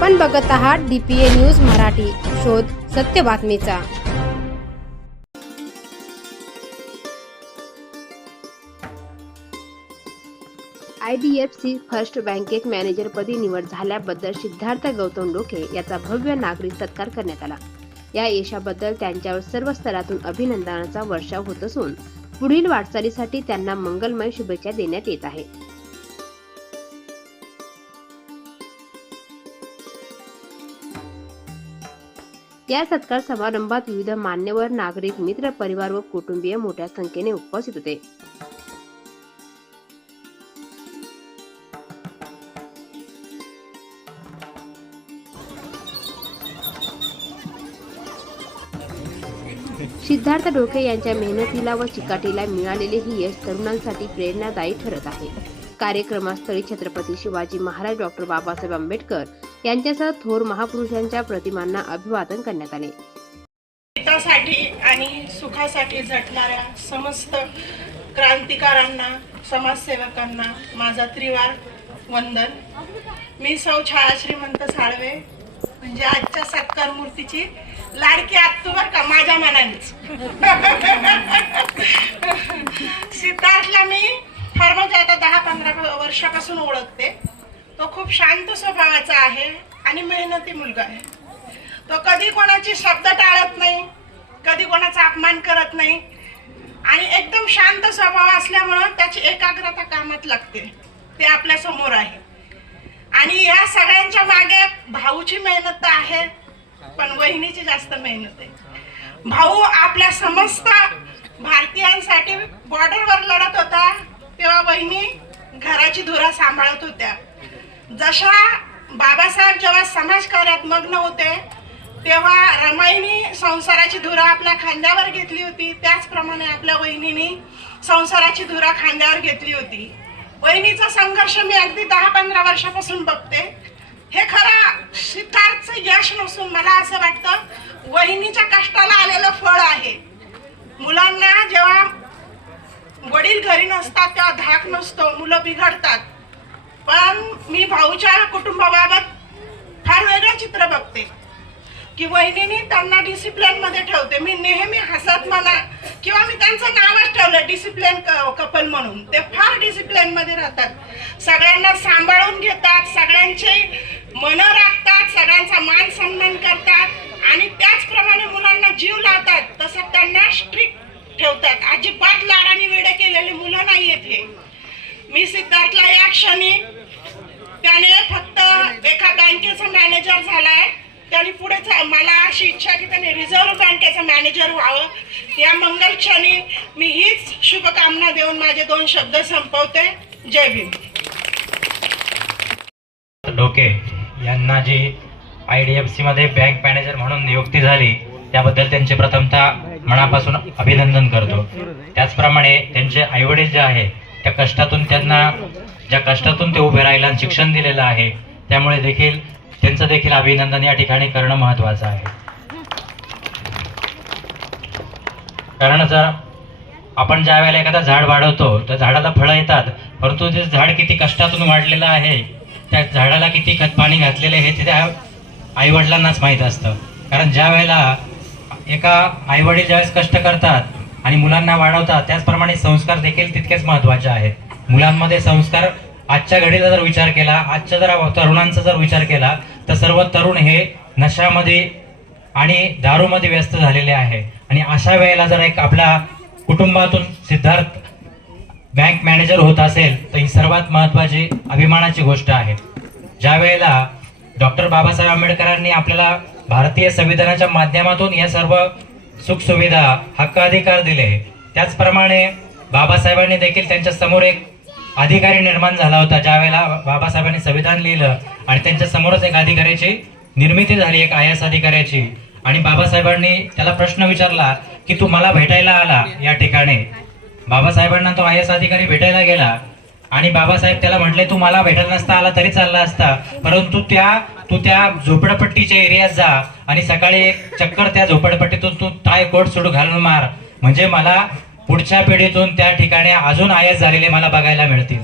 आपण बघत आहात DPA न्यूज मराठी, शोध सत्य बातमीचा। IDFC फर्स्ट बँकेत मॅनेजरपदी निवड झाल्याबद्दल सिद्धार्थ गौतम डोके याचा भव्य नागरिक सत्कार करण्यात आला। या यशाबद्दल त्यांच्यावर सर्व स्तरातून अभिनंदनाचा वर्षाव होत असून पुढील वाटचालीसाठी त्यांना मंगलमय शुभेच्छा देण्यात येत आहे। या सत्कार समारंभात विविध मान्यवर, नागरिक, मित्र, परिवार व कुटुंबीय मोठ्या संख्येने उपस्थित होते। सिद्धार्थ डोके यांच्या मेहनतीला व चिकाटीला मिळालेले ही यश तरुणांसाठी प्रेरणादायी ठरत आहे। कार्यक्रमास्थळी छत्रपती शिवाजी महाराज, डॉक्टर बाबासाहेब आंबेडकर यांच्यासह थोर महापुरुषांच्या प्रतिमांना अभिवादन करण्यात आले। हितासाठी आणि सुखासाठी झटणाऱ्या समस्त क्रांतिकारांना, समाजसेवकांना माझा त्रिवार वंदन। मी सौ छायाश्रीमंत साळवे, म्हणजे आजच्या सत्कार मूर्तीची लाडकी आत्तू बर का, माझ्या मनानेच। सिद्धार्थला मी फार म्हणजे आता 10-15 वर्षापासून ओळखते। तो खूप शांत स्वभावाचा आहे आणि मेहनती मुलगा आहे। तो कधी कोणाची शब्द टाळत नाही, कधी कोणाचा अपमान करत नाही आणि एकदम शांत स्वभाव असल्यामुळे त्याची एकाग्रता कामात लागते, ते आपल्या समोर आहे। आणि या सगळ्यांच्या मागे भाऊची मेहनत आहे, पण वहिनीची जास्त मेहनत आहे। भाऊ आपल्या समस्त भारतीयांसाठी बॉर्डरवर लढत होता, तेव्हा वहिनी घराची धुरा सांभाळत होत्या। जशा बाबासाहेब जेव्हा समाजकार्यात मग्न होते, तेव्हा रमाईनी संसाराची धुरा आपल्या खांद्यावर घेतली होती, त्याचप्रमाणे आपल्या वहिनीने संसाराची धुरा खांद्यावर घेतली होती। वहिनीचा संघर्ष मी अगदी 10-15 वर्षापासून बघते। हे खरं सिद्धार्थचं यश नसून मला असं वाटतं वहिनीच्या कष्टाला आलेलं फळ आहे। मुलांना जेव्हा वडील घरी नसतात तेव्हा धाक नसतो, मुलं बिघडतात। पण मी भाऊच्या कुटुंबाबाबत फार वेगळं चित्र बघते की वहिनीने त्यांना डिसिप्लिन मध्ये ठेवते। मी नेहमी हसत म्हणा किंवा मी त्यांचं नावच ठेवलं डिसिप्लिन कपल म्हणून। ते फार डिसिप्लिन मध्ये राहतात, सगळ्यांना सांभाळून घेतात, सगळ्यांचे मन राखतात, सगळ्यांचा मान सन्मान करतात आणि त्याचप्रमाणे मुलांना जीव लावतात, तसं त्यांना स्ट्रिक्ट ठेवतात। अजिबात लाडाने वेडे केलेली मुलं नाहीयेत हे। मी सिद्धार्थला या क्षणी त्याने फक्त एका बँकेचा मॅनेजर झालाय, त्याने पुढे मला अशी इच्छा की त्याने रिझर्व्ह बँकेचा मॅनेजर व्हावं। या मंगल क्षणी मी हीच शुभकामना देऊन माझे 2 शब्द संपवते। जय भीम। डोके यांना जी IDFC मध्ये बँक मॅनेजर म्हणून नियुक्ती झाली, त्याबद्दल त्यांचे प्रथमतः मनापासून अभिनंदन करतो। त्याचप्रमाणे त्यांचे आईवडील जे आहे त्या कष्टातून ज्या कष्टातून ते उभे राहिला, शिक्षण दिलेलं आहे, त्यामुळे देखील त्यांचं देखील अभिनंदन या ठिकाणी करणं महत्त्वाचं आहे। कारण जर आपण ज्या वेळेला एखादा झाड वाढवतो तर झाडाला फळं येतात, परंतु ते झाड किती कष्टातून वाढलेलं आहे, त्या झाडाला किती खत पाणी घातलेलं आहे ते त्या आईवडिलांनाच माहीत असतं। कारण ज्या वेळेला एका आईवडील ज्यावेळेस कष्ट करतात आणि मुलांना वाढवतात, त्याचप्रमाणे संस्कार देखील तितकेच महत्त्वाचे आहेत। मुलांमध्ये संस्कार आजच्या घडीला जर विचार केला, आजच्या जर तरुणांचा जर विचार केला तर सर्व तरुण हे नशामध्ये आणि दारूमध्ये व्यस्त झालेले आहे। आणि अशा वेळेला जर एक आपल्या कुटुंबातून सिद्धार्थ बँक मॅनेजर होत असेल तर ही सर्वात महत्त्वाची अभिमानाची गोष्ट आहे। ज्या वेळेला डॉक्टर बाबासाहेब आंबेडकरांनी आपल्याला भारतीय संविधानाच्या माध्यमातून या सर्व सुखसुविधा, हक्क अधिकार दिले, त्याचप्रमाणे बाबासाहेबांनी देखील त्यांच्या समोर एक अधिकारी निर्माण झाला होता। ज्या वेळेला बाबासाहेबांनी संविधान लिहिलं आणि त्यांच्या समोरच एक अधिकाऱ्याची निर्मिती झाली, एक IAS अधिकाऱ्याची, आणि बाबासाहेबांनी त्याला प्रश्न विचारला की तू मला भेटायला आला या ठिकाणी। बाबासाहेबांना तो IAS अधिकारी भेटायला गेला आणि बाबासाहेब त्याला म्हटले तू मला भेटायला नसता आला तरी चालला असता, परंतु तू त्या झोपडपट्टीच्या एरियात जा आणि सकाळी एक चक्कर त्या झोपडपट्टीतून तू टाय कोट सूट घालून मार, म्हणजे मला पुढच्या पिढीतून त्या ठिकाणी अजून IAS झालेले मला बघायला मिळतील।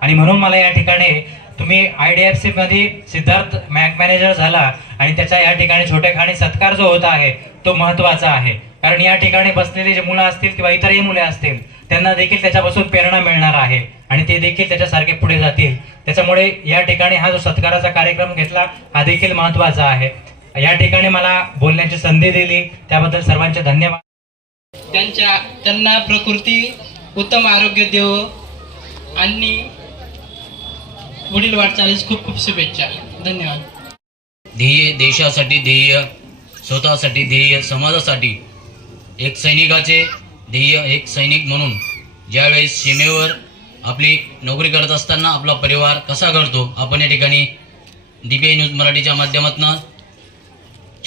आणि म्हणून मला या ठिकाणी तुम्ही IDFC मध्ये सिद्धार्थ बँक मॅनेजर झाला आणि त्याचा या ठिकाणी छोटेखानी सत्कार जो होता आहे तो महत्त्वाचा आहे. कारण या ठिकाणी बसलेली जे मुलं असतील किंवा इतरही मुले असतील त्यांना देखील त्याच्यापासून प्रेरणा मिळणार आहे आणि ते देखील त्याच्यासारखे पुढे जातील. त्याच्यामुळे या ठिकाणी हा जो सत्काराचा कार्यक्रम घेतला हा देखील महत्त्वाचा आहे. या ठिकाणी मला बोलण्याची संधी दिली त्याबद्दल सर्वांचे धन्यवाद. त्यांना प्रकृती उत्तम आरोग्य देव आणि पुढील वाटचालीस खूप खूप शुभेच्छा. धन्यवाद. ध्येय देशासाठी, ध्येय स्वतःसाठी, ध्येय समाजासाठी. एक सैनिकाचे ध्येय, एक सैनिक म्हणून ज्यावेळेस सीमेवर आपली नोकरी करत असताना आपला परिवार कसा घडतो आपण या ठिकाणी DPI न्यूज मराठीच्या माध्यमातून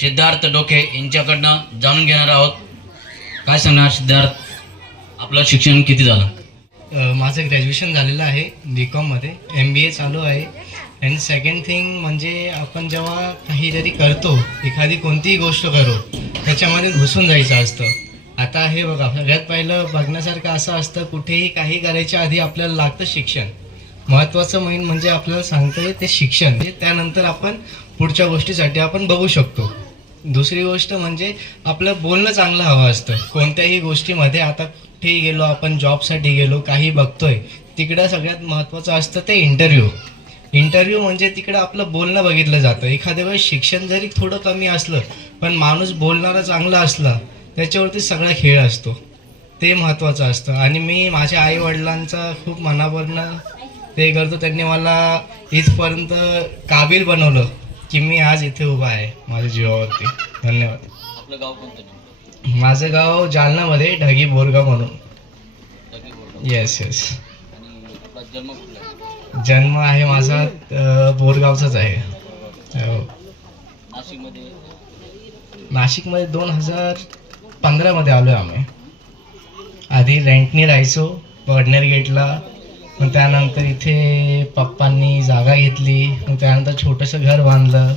सिद्धार्थ डोके यांच्याकडनं जाणून घेणार आहोत. काय सांगणार सिद्धार्थ, आपलं शिक्षण किती झालं? माझं ग्रॅज्युएशन झालेलं आहे BComमध्ये. MBA चालू आहे. अँड सेकंड थिंग म्हणजे आपण जेव्हा काहीतरी करतो, एखादी कोणतीही गोष्ट करू त्याच्यामध्ये घुसून जायचं असतं. आता हे बघा, सगळ्यात पहिलं बघण्यासारखं असं असतं, कुठेही काही करायच्या आधी आपल्याला लागतं शिक्षण. महत्त्वाचं मेन म्हणजे आपल्याला सांगतं ते शिक्षण. त्यानंतर आपण पुढच्या गोष्टीसाठी आपण बघू शकतो. दुसरी गोष्ट म्हणजे आपलं बोलणं चांगलं हवं असतं कोणत्याही गोष्टीमध्ये. आता कुठेही गेलो आपण, जॉबसाठी गेलो, काही बघतोय, तिकडं सगळ्यात महत्त्वाचं असतं ते इंटरव्ह्यू म्हणजे तिकडं आपलं बोलणं बघितलं जातं. एखाद्या वेळेस शिक्षण जरी थोडं कमी असलं पण माणूस बोलणारा चांगला असला त्याच्यावरती सगळा खेळ असतो. ते महत्त्वाचं असतं. आणि मी माझ्या आईवडिलांचा खूप मनावरनं ते करतो. त्यांनी मला इथपर्यंत काबिल बनवलं की मी आज इथे उभा आहे माझ्या जीवावरती. धन्यवाद. आपलं गाव कोणतं? माझं गाव जालनामध्ये ढगी बोरगाव म्हणून. येस. आणि आपला जन्म कुठला आहे? जन्म आहे माझा बोरगावचाच आहे. हो. नाशिकमध्ये 2015मध्ये आलो आम्ही. आधी रेंटनी राहायचो वडनेर गेटला. मग त्यानंतर इथे पप्पांनी जागा घेतली. मग त्यानंतर छोटंसं घर बांधलं.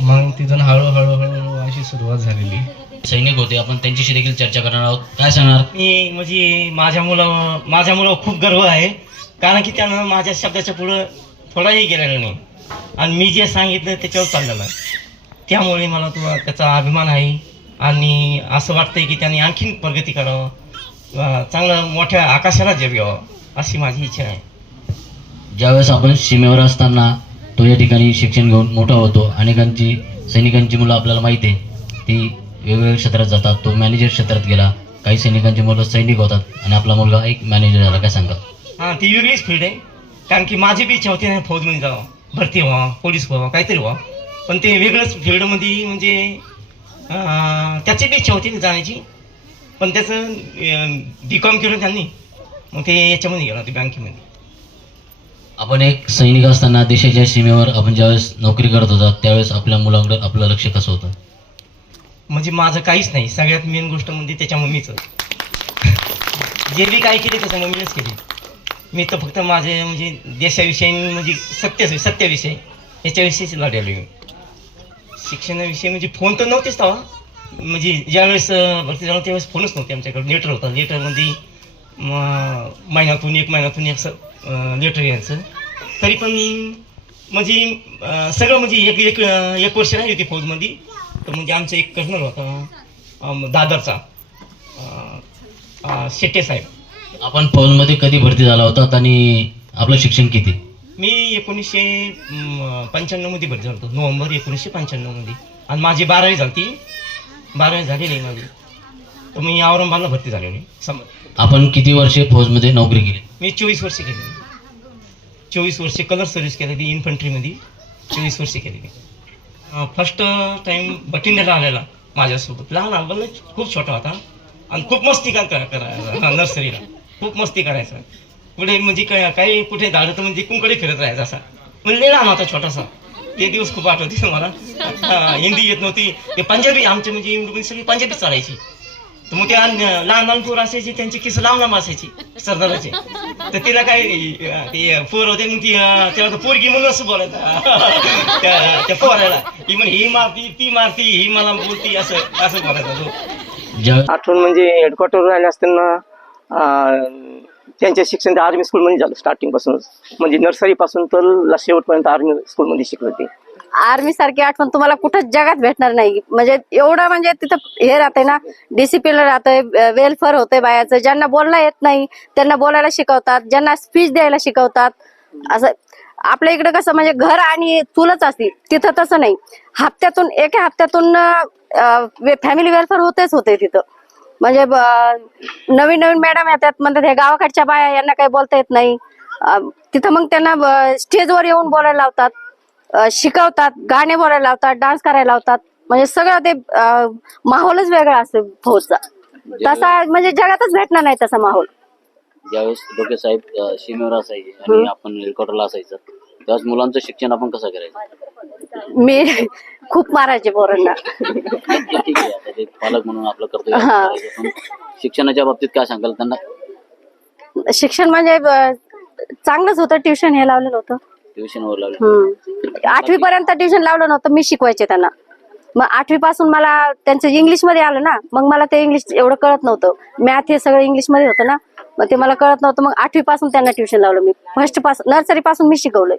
मग तिथून हळूहळू अशी सुरुवात झालेली. सैनिक होते, आपण त्यांच्याशी देखील चर्चा करणार आहोत. काय सांगणार? मी म्हणजे माझ्या मुलावर खूप गर्व आहे. कारण की त्यानं माझ्या शब्दाच्या पुढं थोडाही गेलेला नाही आणि मी जे सांगितलं त्याच्यावर चाललेलं आहे. त्यामुळे मला त्याचा अभिमान आहे आणि असं वाटतंय की त्याने आणखीन प्रगती करावं, चांगलं मोठ्या आकाशाला जग घ्यावं अशी माझी इच्छा आहे. ज्यावेळेस आपण सीमेवर असताना तो या ठिकाणी शिक्षण घेऊन मोठा होतो. अनेकांची सैनिकांची मुलं आपल्याला माहिती आहे ती वेगवेगळ्या क्षेत्रात जातात. तो मॅनेजर क्षेत्रात गेला. काही सैनिकांची मुलं सैनिक होतात आणि आपला मुलगा एक मॅनेजर झाला. काय सांगा? हां, ती वेगळीच फील्ड आहे. कारण की माझी बी इच्छा होती ना फौजमध्ये जावं, भरती व्हावं, पोलीस व्हावं, काहीतरी व्हावं. पण ते वेगळंच फील्डमध्ये म्हणजे त्याची बी इच्छा होती जाण्याची. पण त्याचं BCom केलं त्यांनी. मग ते याच्यामध्ये गेलं होते बँकेमध्ये. आपण एक सैनिक असताना देशाच्या सीमेवर आपण ज्यावेळेस नोकरी करत होता त्यावेळेस आपल्या मुलाकडे आपलं लक्ष कसं होतं? म्हणजे माझं काहीच नाही. सगळ्यात मेन गोष्ट म्हणजे त्याच्या मम्मीचं. जे बी काय केले त्याच्या मम्मीनेच केली. मी तर फक्त माझे म्हणजे देशाविषयी म्हणजे सत्याविषयी याच्याविषयीच लढलेलो मी. शिक्षणाविषयी म्हणजे फोन तर नव्हतेच तेव्हा. म्हणजे ज्यावेळेस भरती झालं त्यावेळेस फोनच नव्हते आमच्याकडे. लेटर होता. लेटरमध्ये महिन्यातून एक लेटर यायचं. तरी पण म्हणजे सगळं म्हणजे एक वर्ष राहिली होती फौजमध्ये. तर म्हणजे आमचा एक कर्नल होता दादरचा, शेट्टे साहेब. आपण फौजमध्ये कधी भरती झाला होता आणि आपलं शिक्षण किती? मी 1995 मध्ये भरती झालो होतो. नोव्हेंबर 1995 मध्ये. आणि माझी 12वी झाली नाही माझी. तर मी औरंगाबादला भरती झालेली. आपण किती वर्षे फौजमध्ये नोकरी केली? मी 24 वर्ष केली. 24 वर्षे कलर सर्व्हिस केलेली इन्फंट्रीमध्ये. 24 वर्षे केलेली. फर्स्ट टाइम बठिंड्याला आलेला माझ्यासोबत. लहान खूप छोटा होता आणि खूप मस्ती करायचा. नर्सरीला खूप मस्ती करायचा. पुढे म्हणजे काही कुठे झालं तर म्हणजे कुंकडे फिरत राहायचा असा. म्हणजे लहान होता छोटासा. ते दिवस खूप आठवते मला. हिंदी येत नव्हती. ते पंजाबी आमचे म्हणजे सगळी पंजाबी चालायची. तर मग त्या लहान पोरं असायची त्यांची केस लांब असायची सरदाराचे. तर तिला काय ते पोर होते मग त्याला पोरगी म्हणून असं बोलायचं त्या पोराला. ही म्हणे ही मारती ती मारती ही मला बोलती असं बोलायचं तो. आठवण म्हणजे हेडक्वार्टरवर राहिले असताना त्यांचे शिक्षण त्या आर्मी स्कूलमध्ये झालं स्टार्टिंगपासूनच, म्हणजे नर्सरीपासून तर शेवटपर्यंत आर्मी स्कूलमध्ये शिकले ते. आर्मी सारखी आठवण तुम्हाला कुठं जगात भेटणार नाही. म्हणजे एवढं म्हणजे तिथं हे राहते ना, डिसिप्लिन राहतंय, वेलफेअर होतंय बायाचं. ज्यांना बोलणं येत नाही त्यांना बोलायला शिकवतात, ज्यांना स्पीच द्यायला शिकवतात. असं आपल्या इकडे कसं म्हणजे घर आणि चूलच असते, तिथं तसं नाही. एका हप्त्यातून फॅमिली वेलफेअर होते तिथं. म्हणजे नवीन नवीन मॅडम येतात, म्हणतात हे गावाकडच्या बाया, यांना काही बोलता येत नाही. तिथं मग त्यांना स्टेजवर येऊन बोलायला लावतात, शिकवतात, गाणे बोलायला लावतात, डान्स करायला लावतात. म्हणजे सगळं ते माहोलच वेगळा असतो फौजचा. तसा म्हणजे जगातच भेटणार नाही तसा माहोल. ज्यावेळेस डोके साहेब सीमेवर असायचे आणि आपण हेलिकॉप्टरला असायचं, त्यावेळेस मुलांचं शिक्षण आपण कसं करायचं? मी खूप मारायचे पोरांना. ठीक आहे, आता ते पालक म्हणून आपलं कर्तव्य करायचं, पण शिक्षणाच्या बाबतीत काय सांगाल त्यांना? शिक्षण म्हणजे चांगलंच होतं. ट्युशन हे लावलेलं होतं. ट्युशनवर लावलं? 8वी पर्यंत ट्युशन लावलं नव्हतं, मी शिकवायचे त्यांना. मग 8वी पासून मला त्यांचं इंग्लिश मध्ये आलं ना, मग मला ते इंग्लिश एवढं कळत नव्हतं. मॅथ हे सगळं इंग्लिश मध्ये होतं ना, मग ते मला कळत नव्हतं. मग 8वी पासून त्यांना ट्युशन लावलं मी. फर्स्ट पासून नर्सरी पासून मी शिकवलंय.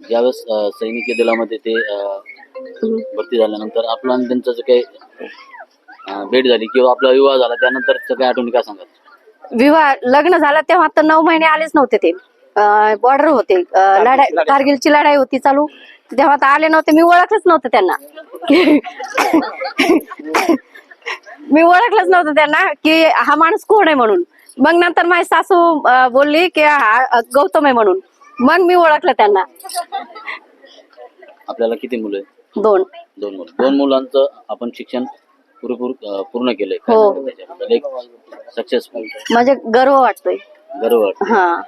ज्यावेळेस सैनिकी दलामध्ये ते भरती झाल्यानंतर आपलं आणि त्यांचं जे काही भेट झाली किंवा आपला विवाह झाला, त्यानंतर काही आठवणी काय सांगाल? विवाह लग्न झालं तेव्हा तर 9 महिने आलेच नव्हते ते. बॉर्डर होते, लढाई, कारगिलची लढाई होती चालू, तेव्हा तर आले नव्हते. मी ओळखलंच नव्हतं त्यांना. मी ओळखलंच नव्हतं त्यांना की हा माणूस कोण आहे म्हणून. मग नंतर माझी सासू बोलली की हा गौतम आहे म्हणून, मग मी ओळखलं त्यांना. आपल्याला किती मुलं आहेत? 2 मुलं. 2 मुलांचं आपण शिक्षण पुरेपूर पूर्ण केलंय. काय हो. सांगाल त्याच्याबद्दल? एक सक्सेसफुल म्हणजे गर्व वाटतोय. गर्व वाटतो. हा,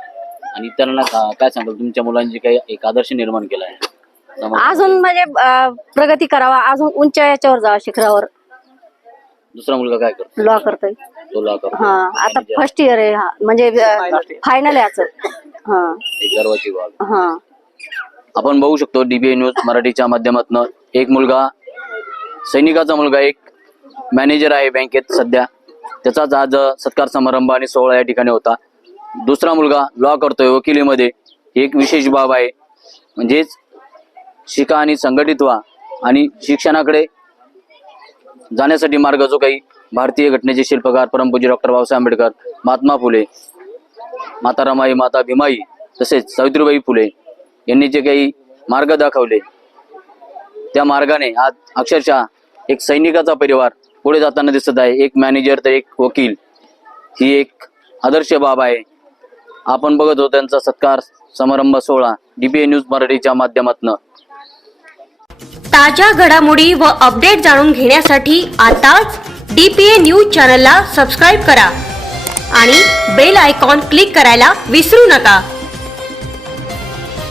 आणि त्यांना काय सांगाल, तुमच्या मुलांची काही एक आदर्श निर्माण केला आहे अजून म्हणजे प्रगती करावा, अजून उंच याच्यावर जावा, शिखरावर. दुसरा मुलगा काय करतो? लॉ करतोय. तो लॉ करतो. हा, आता फर्स्ट इयर आहे. हा, म्हणजे फायनल आहे याचं. हा एक गर्वाची बाब. हा. आपण बघू शकतो DBA न्यूज मराठीच्या माध्यमातून एक मुलगा, सैनिकाचा मुलगा, एक मॅनेजर आहे बँकेत सध्या, त्याचाच आज सत्कार समारंभ आणि सोहळा या ठिकाणी होता. दुसरा मुलगा लॉ करतोय वकिलीमध्ये. एक विशेष बाब आहे, म्हणजेच शिका आणि संघटित व्हा आणि शिक्षणाकडे जाण्यासाठी मार्ग जो काही भारतीय घटनेचे शिल्पकार परमपूज्य डॉक्टर बाबासाहेब आंबेडकर, महात्मा फुले, माता रमाई, माता भीमाई, तसेच सावित्रीबाई फुले यांनी जे काही मार्ग दाखवले, त्या मार्गाने आज अक्षरशः एक सैनिकाचा परिवार पुढे जाताना दिसत आहे. एक मॅनेजर तर एक वकील, ही एक आदर्श बाब आहे. आपण बघत होतो त्यांचा सत्कार समारंभ सोहळा DBA न्यूज मराठीच्या माध्यमातून. ताज्या घडामोडी व अपडेट जाणून घेण्यासाठी आताच DPA न्यूज चॅनलला सबस्क्राईब करा आणि बेल आयकॉन क्लिक करायला विसरू नका.